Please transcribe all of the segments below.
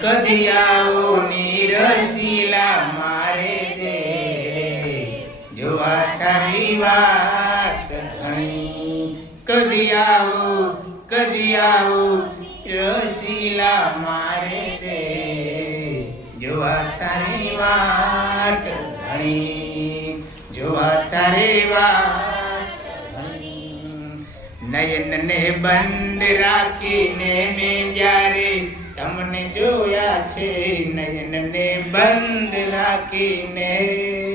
કદિયાઓ નીરસીલા મારે દે જોવા તારી વાટ ઘણી કદિયાઓ રસીલા મારે દે જોવા તારી વાટ ઘણી જોવા તારી વાટ ઘણી નયન ને બંધ રાખીને મેં જ્યારે તમને જોયા છે નયન ને બંધ રાખીને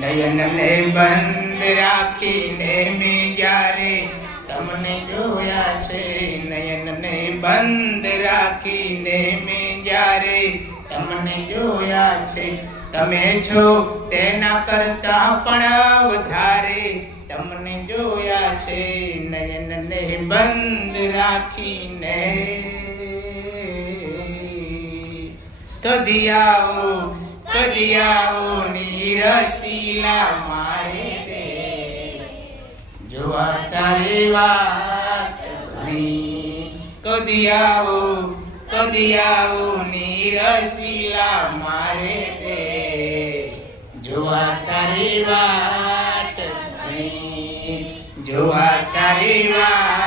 નયન ને બંધ રાખીને મેં જ્યારે તમને જોયા છે નયન ને બંધ રાખીને મેં જ્યારે તમને જોયા છે તમે છો તેના કરતા પણ વધારે તમને જોયા છે નયન ને બંધ રાખીને કદિયાઓ નીરસીલા મારે દે જોવા તારી વાટ ઘણી કદિયાઓ નીરસીલા મારે દે જોવા તારી વાટ ઘણી જોવા તારી વાટ